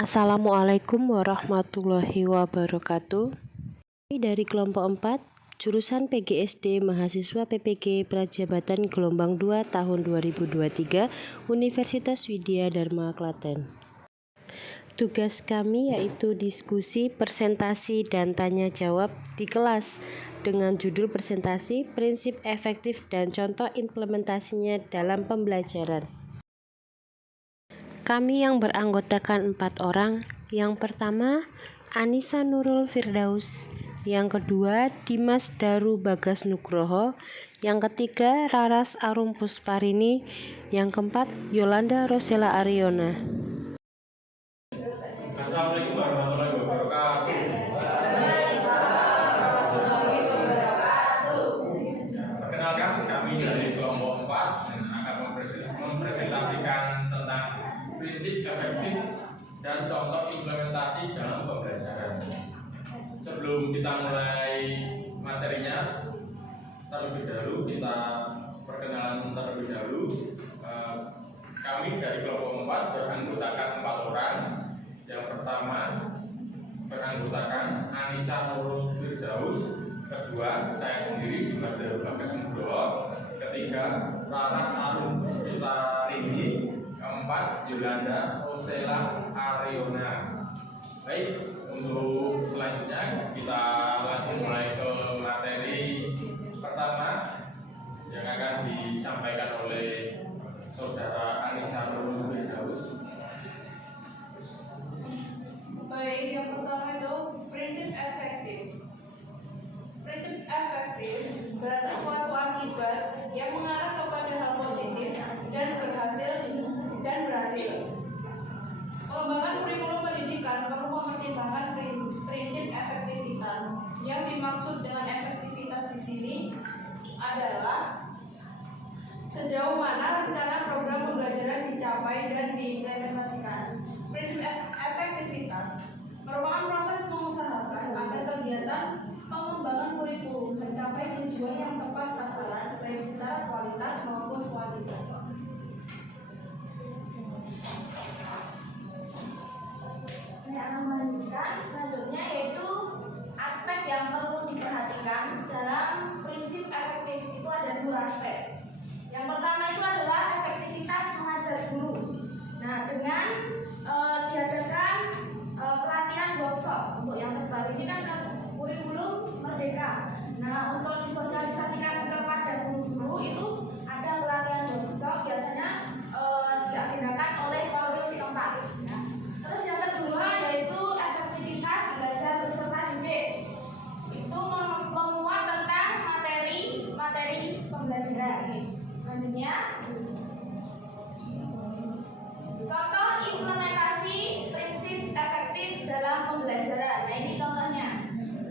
Assalamualaikum warahmatullahi wabarakatuh. Dari kelompok 4, jurusan PGSD Mahasiswa PPG Prajabatan Gelombang 2 tahun 2023 Universitas Widya Dharma Klaten. Tugas kami yaitu diskusi, presentasi, dan tanya jawab di kelas dengan judul presentasi, prinsip efektif dan contoh implementasinya dalam pembelajaran. Kami yang beranggotakan 4 orang. Yang pertama, Anissa Nurul Firdaus. Yang kedua, Dimas Daru Bagas Nugroho. Yang ketiga, Raras Arum Pusparini. Yang keempat, Yolanda Rosela Ariona. Assalamualaikum warahmatullahi wabarakatuh. Perkenalkan, kami dari kelompok 4 dan akan mempresentasikan tentang prinsip efektif dan contoh implementasi dalam pembelajaran. Sebelum kita mulai materinya, terlebih dahulu kita perkenalan terlebih dahulu. Kami dari kelompok 4 beranggotakan 4 orang. Yang pertama beranggotakan Anissa Nurul Firdaus, kedua saya sendiri Dimas Daru Bagas Nugroho, ketiga Raras Arum Pusparini, keempat Yolanda Rosela Ariona. Baik, untuk selanjutnya kita langsung mulai ke materi pertama yang akan disampaikan oleh Saudara Anissa Nurul Firdaus. Baik, yang pertama itu prinsip efektif. Prinsip efektif berarti suatu akibat yang mengarah kepada hal positif dan berhasil. Pengembangan kurikulum pendidikan perlu mempertimbangkan prinsip efektivitas. Yang dimaksud dengan efektivitas di sini adalah sejauh mana rencana program pembelajaran dicapai dan diimplementasikan. Prinsip efektivitas merupakan proses mengusahakan agar kegiatan pengembangan kurikulum mencapai tujuan yang tepat sasaran baik secara kualitas maupun kuantitas. Saya akan melanjutkan selanjutnya, yaitu aspek yang perlu diperhatikan dalam prinsip efektif itu ada 2 aspek. Yang pertama itu adalah efektivitas mengajar guru. Nah, dengan diadakan pelatihan workshop untuk yang terbaru ini kan kurikulum merdeka. Nah, untuk disosialisasikan kepada guru-guru itu ada pelatihan workshop biasanya diadakan oleh polri setempat. Nah, terus yang kedua yaitu efektivitas belajar beserta didik. Itu memuat tentang materi pembelajaran. Selanjutnya, contoh implementasi prinsip efektif dalam pembelajaran. Nah, ini contohnya.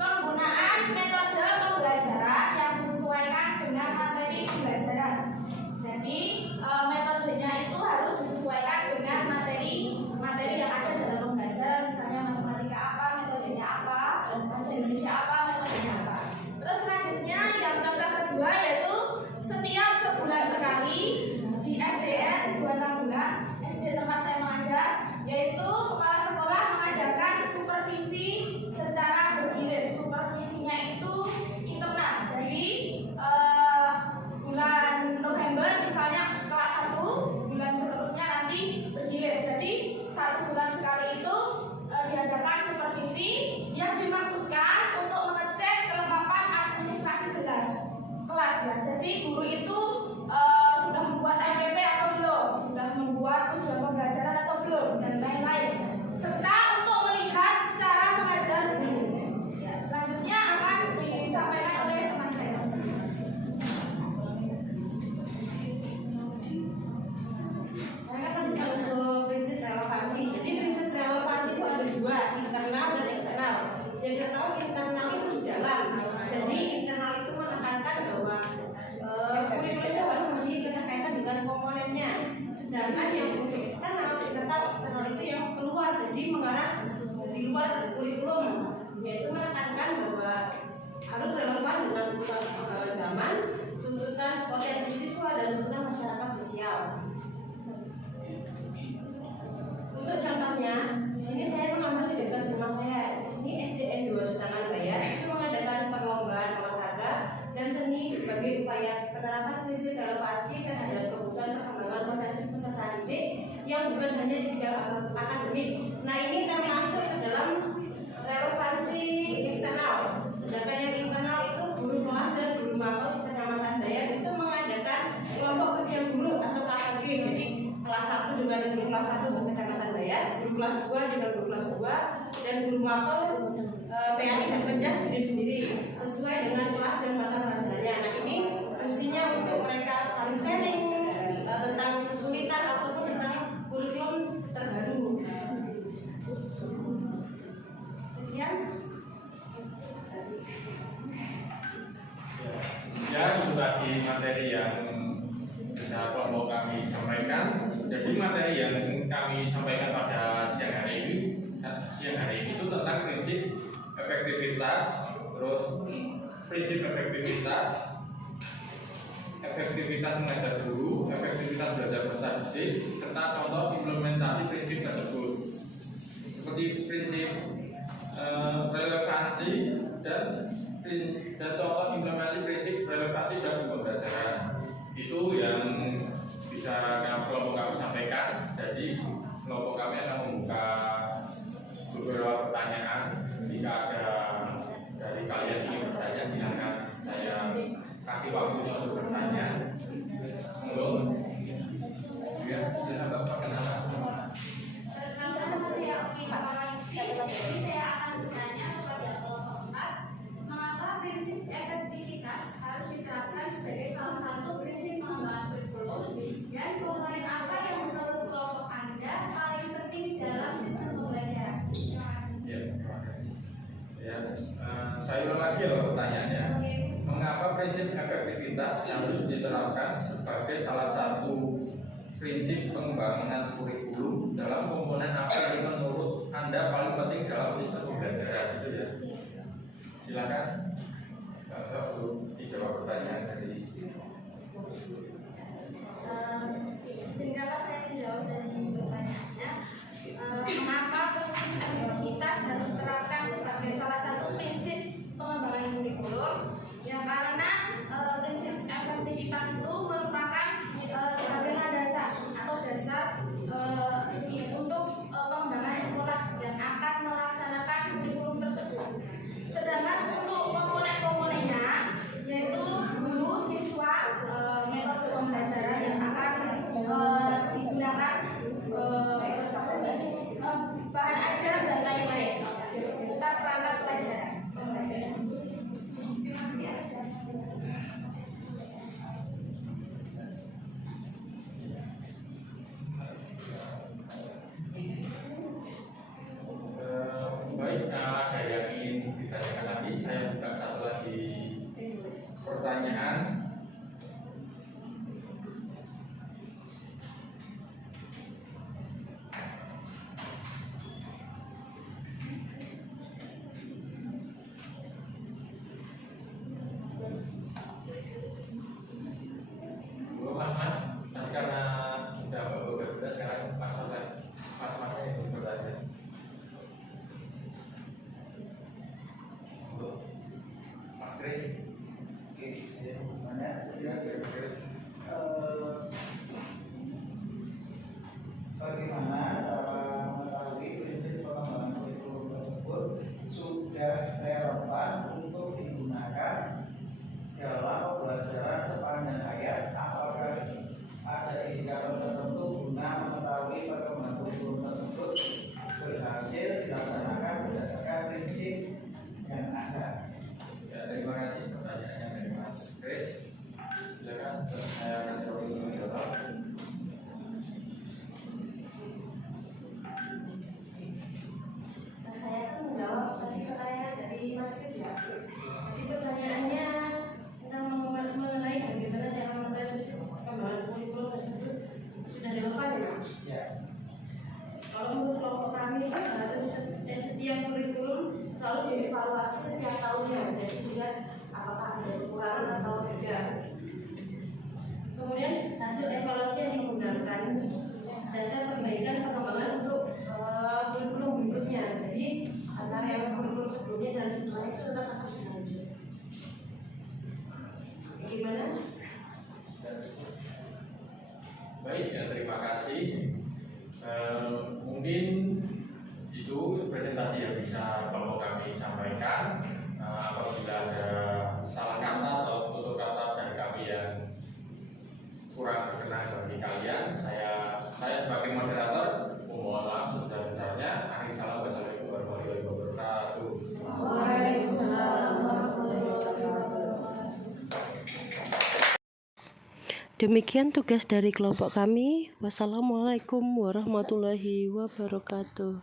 Penggunaan metode pembelajaran yang disesuaikan dengan materi pembelajaran. Jadi, metodenya itu harus disesuaikan dengan materi yang ada dalam pembelajaran. Misalnya matematika apa, metodenya apa, bahasa Indonesia apa, metodenya apa. Terus selanjutnya, yang contoh kedua yaitu setiap sebulan sekali di SDN 26 bulan SD tempat saya mengajar, yaitu kepala sekolah mengadakan supervisi secara bergilir. Supervisinya itu internal. Jadi bulan November misalnya kelas 1, bulan seterusnya nanti bergilir. Jadi 1 bulan sekali itu diadakan supervisi yang dimaksudkan untuk mengecek kelengkapan administrasi kelas ya. Jadi guru itu sudah membuat MPP atau belum, sudah membuat tujuan pembelajaran atau belum, dan lain-lain, serta untuk melihat cara mengajar guru. Ya, selanjutnya akan disampaikan oleh teman saya. Saya akan lanjutkan untuk prinsip relevansi. Jadi prinsip relevansi itu ada 2, internal dan eksternal. Yang pertama internal itu di dalam. Jadi internal itu menekankan bahwa kurikulum itu harus memiliki keterkaitan dengan komponennya. Sedangkan yang untuk eksternal, kita tahu eksternal itu yang keluar, jadi mengarah di luar kurikulum, yaitu menekankan bahwa harus relevan dengan tuntutan zaman, tuntutan potensi siswa dan tuntutan masyarakat sosial. Untuk contohnya, di sini kelas 2 dengan guru kelas 2 dan guru mapel PAI dan penjas sendiri-sendiri sesuai dengan kelas dan mata pelajarannya. Nah ini fungsinya untuk mereka saling sharing tentang kesulitan ataupun tentang kurikulum terbaru. Sekian. Ya, itu tadi materi yang bisa kelompok kami sampaikan. Jadi materi yang kami sampaikan pada siang hari ini itu tentang prinsip efektivitas, terus prinsip efektivitas mengajar guru, efektivitas belajar peserta didik, serta contoh implementasi prinsip tersebut. Seperti prinsip relevansi dan contoh implementasi prinsip relevansi dan pembelajaran. Itu yang bisa kelompok kami sampaikan. Jadi kelompok kami akan membuka beberapa pertanyaan. Jika ada dari kalian yang bertanya, silakan saya kasih waktunya untuk bertanya. Monggo. Ya, silakan perkenalan. Jadi saya akan bertanya kepada kelompok 4, mengapa prinsip efektivitas harus diterapkan sebagai salah satu prinsip pengembangan kurikulum, dan komponen apa yang menurut kelompok Anda paling penting dalam sistem pembelajaran? Terima kasih. Ya, terima kasih. Ya, saya ulang lagi ya pertanyaannya. Mengapa prinsip efektivitas harus diterapkan sebagai salah satu prinsip pengembangan kurikulum, dalam komponen apa yang menurut Anda paling penting dalam sistem pembelajaran? Itu ya. Silakan Bapak untuk dijawab pertanyaan tadi. Singkatnya saya menjawab dari pertanyaannya, mengapa prinsip efektivitas harus diterapkan sebagai salah satu prinsip pengembangan kurikulum? Ya karena prinsip efektivitas itu merupakan sebagai landasan atau dasar untuk pengembangan sekolah yang akan melaksanakan kurikulum tersebut. Sedangkan untuk komponen-komponennya, yaitu guru, siswa, metode pembelajaran yang akan digunakan, bahan ajar dan lain-lain, serta perangkat pelajaran. Baik, ada yang ingin ditanyakan lagi? Saya buka satu lagi pertanyaan. Belum mas, nanti karena sudah beberapa sekarang mas-masnya yang bertanya. Mas Kris. Oke, saya mau bertanya. Bagaimana cara mengetahui prinsip pengembangan kurikulum tersebut sudah relevan untuk digunakan dalam pembelajaran sepanjang hayat? Apakah ada indikator tertentu guna mengetahui perkembangan kurikulum tersebut berhasil dilaksanakan berdasarkan prinsip yang ada? Ya, terima kasih pertanyaannya dari Mas Kris. Silakan saya kasih waktu untuk menjawab. Saya akan menjawab tadi pertanyaan dari Mas Kris ya. Jadi pertanyaannya tentang mengenai bagaimana cara mengetahui prinsip pengembangan kurikulum tersebut sudah relevan ya. Ya. Kalau menurut kelompok kami itu harus setiap kurikulum selalu dievaluasi setiap tahunnya, jadi dilihat apakah ada kekurangan atau tidak. Kemudian hasil evaluasi yang digunakan dasar perbaikan pengembangan untuk kurikulum berikutnya. Jadi antara yang kurikulum sebelumnya dan setelah itu tetap akan berlanjut. Gimana? Baik, ya, terima kasih. Mungkin itu presentasi yang bisa kelompok kami sampaikan. Apabila ada salah kata atau tutur kata dari kami yang kurang berkenan bagi kalian, saya sebagai moderator mohon maaf sebesar Demikian tugas dari kelompok kami. Wassalamualaikum warahmatullahi wabarakatuh.